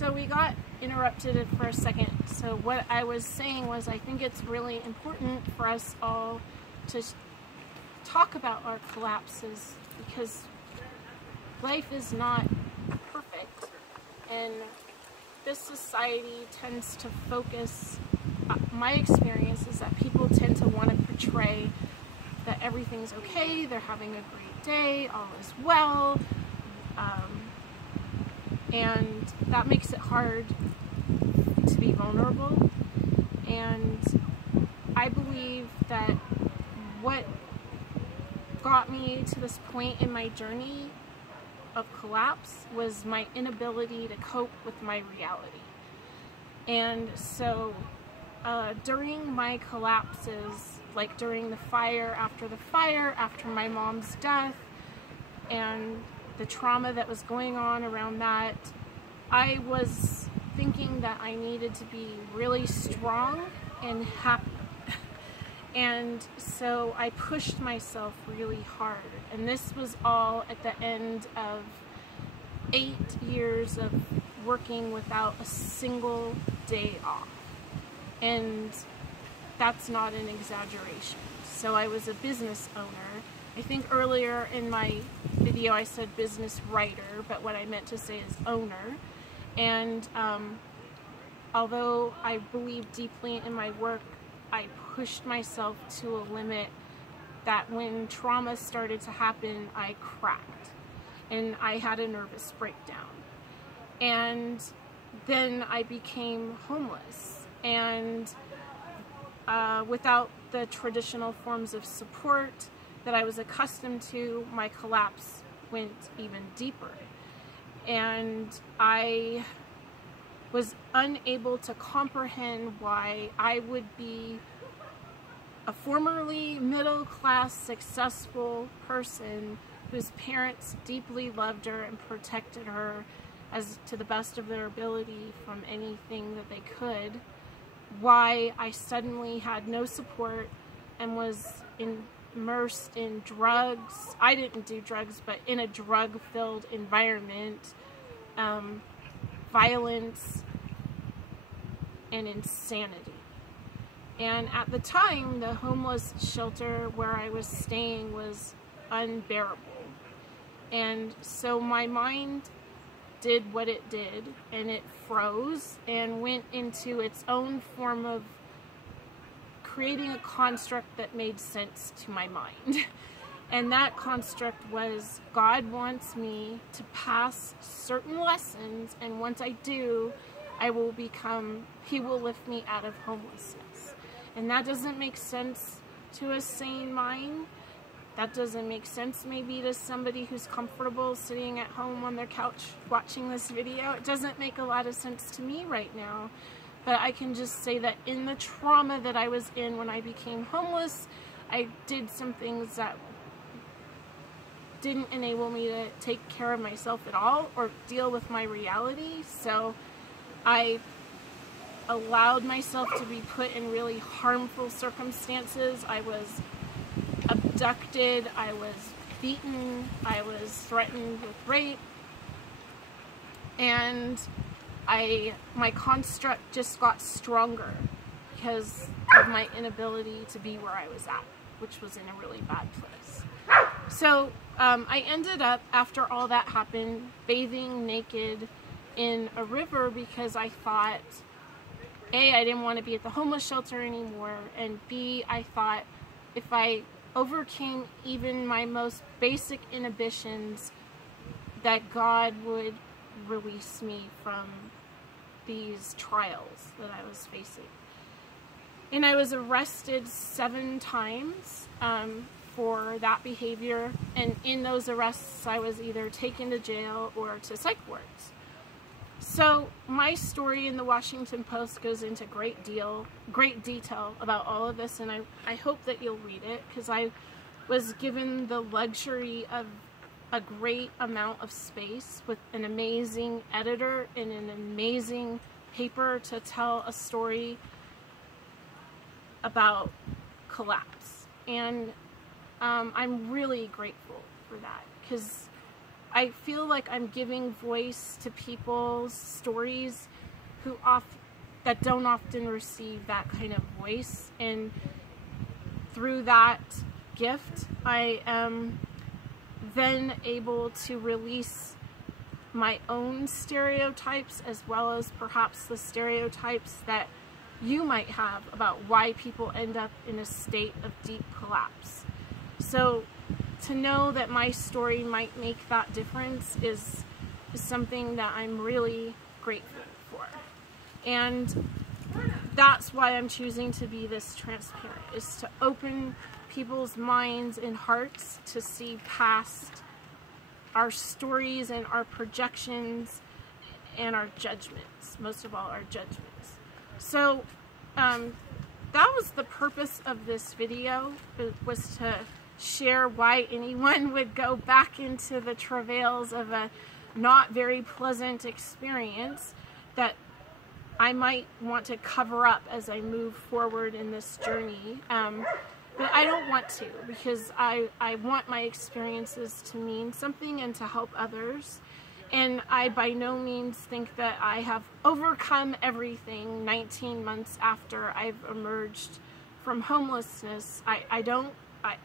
So we got interrupted for a second. So what I was saying was I think it's really important for us all to talk about our collapses, because life is not perfect, and this society tends to focus, my experience is that people tend to want to portray that everything's okay, they're having a great day, all is well, and that makes it hard to be vulnerable. And I believe that what got me to this point in my journey of collapse was my inability to cope with my reality. And so during my collapses, like during the fire, after my mom's death, and the trauma that was going on around that, I was thinking that I needed to be really strong and happy. And so I pushed myself really hard. And this was all at the end of 8 years of working without a single day off. And that's not an exaggeration. So I was a business owner. I think earlier in my video I said business writer, but what I meant to say is owner. And although I believe deeply in my work, I pushed myself to a limit that when trauma started to happen, I cracked and I had a nervous breakdown. And then I became homeless, and without the traditional forms of support that I was accustomed to, my collapse went even deeper. And I was unable to comprehend why I would be a formerly middle-class, successful person whose parents deeply loved her and protected her as to the best of their ability from anything that they could, why I suddenly had no support and was immersed in drugs. I didn't do drugs, but in a drug-filled environment, violence, and insanity. And at the time, the homeless shelter where I was staying was unbearable. And so my mind did what it did, and it froze and went into its own form of creating a construct that made sense to my mind. And that construct was, God wants me to pass certain lessons, and once I do, I will become, He will lift me out of homelessness. And that doesn't make sense to a sane mind. That doesn't make sense maybe to somebody who's comfortable sitting at home on their couch watching this video. It doesn't make a lot of sense to me right now. But I can just say that in the trauma that I was in when I became homeless, I did some things that didn't enable me to take care of myself at all or deal with my reality. So I allowed myself to be put in really harmful circumstances. I was abducted, I was beaten, I was threatened with rape, and my construct just got stronger because of my inability to be where I was at, which was in a really bad place. So I ended up, after all that happened, bathing naked in a river because I thought, A, I didn't want to be at the homeless shelter anymore, and B, I thought if I overcame even my most basic inhibitions, that God would release me from these trials that I was facing. And I was arrested 7 times for that behavior, and in those arrests I was either taken to jail or to psych wards. So my story in the Washington Post goes into great detail about all of this, and I hope that you'll read it, because I was given the luxury of a great amount of space with an amazing editor and an amazing paper to tell a story about collapse. And I'm really grateful for that, because I feel like I'm giving voice to people's stories that don't often receive that kind of voice, and through that gift I am then able to release my own stereotypes, as well as perhaps the stereotypes that you might have about why people end up in a state of deep collapse. So to know that my story might make that difference is something that I'm really grateful for. And that's why I'm choosing to be this transparent, is to open people's minds and hearts to see past our stories and our projections and our judgments, most of all our judgments. So that was the purpose of this video, was to share why anyone would go back into the travails of a not very pleasant experience that I might want to cover up as I move forward in this journey. But I don't want to, because I want my experiences to mean something and to help others. And I by no means think that I have overcome everything 19 months after I've emerged from homelessness.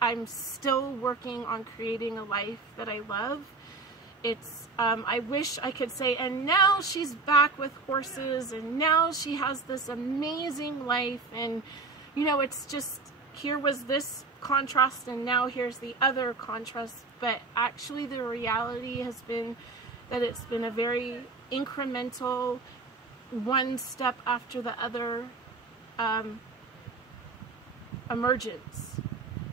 I'm still working on creating a life that I love. I wish I could say, and now she's back with horses, and now she has this amazing life, and you know, it's just, here was this contrast and now here's the other contrast. But actually the reality has been that it's been a very incremental, one step after the other emergence.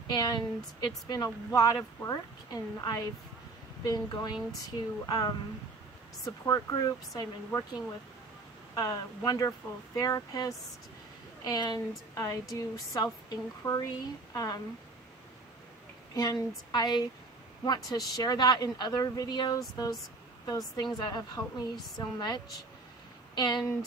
And it's been a lot of work, and I've been going to support groups. I've been working with a wonderful therapist, and I do self-inquiry, and I want to share that in other videos, those things that have helped me so much. And